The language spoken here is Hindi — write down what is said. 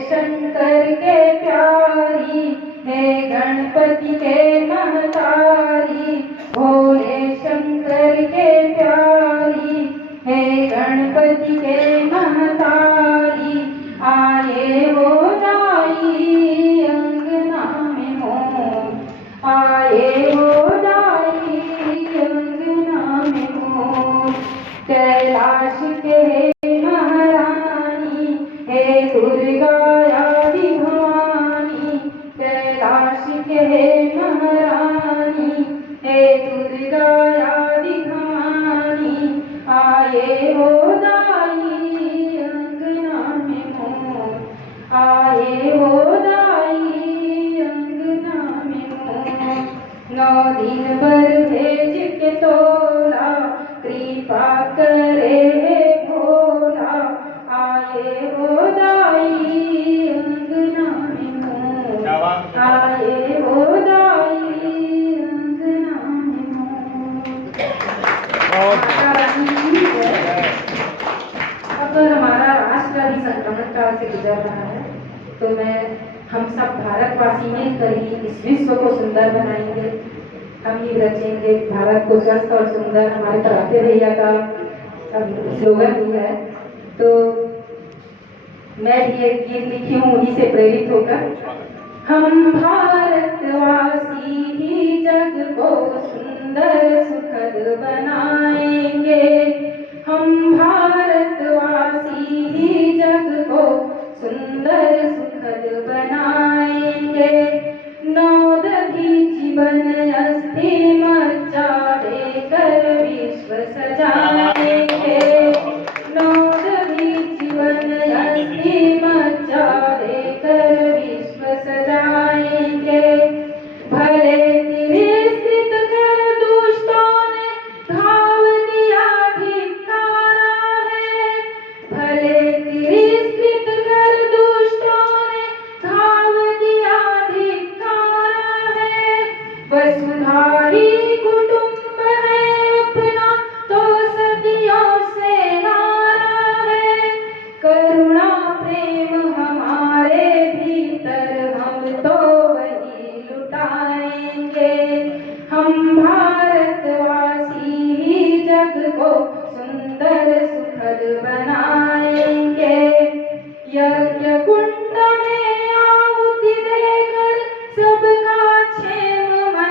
शंकर के प्यारी, हे गणपति के महतारी। भोले शंकर के प्यारी, हे गणपति के महतारी। आए हो दाई अंगना में मोर, आए हो दाई अंगना में मोर। कैलाश के महारानी, हे दुर्गा आदि भवानी। कैलाश के महारानी, हे दुर्गा आदि भवानी। आए हो दाई अंगना में मोर, आए हो दाई अंगना में मोर। 9 दिन भर भेज के तोला, कृपा करे भोला। आए हो दाई अंगना में मोर, आए हो दाई अंगना में मोर। अब हमारा राष्ट्र अभी संक्रमण काल से गुजर रहा है, तो हम सब भारतवासी मिलकर ही इस विश्व को सुंदर बनाएंगे। हम ही रचेंगे भारत को स्वस्थ और सुंदर। हमारे पराते भैया का स्लोगन भी है, तो मैं भी एक गीत लिखी हूँ उन्हीं से प्रेरित होकर। हम भारतवासी ही जग को सुंदर सुखद बनाएंगे। हम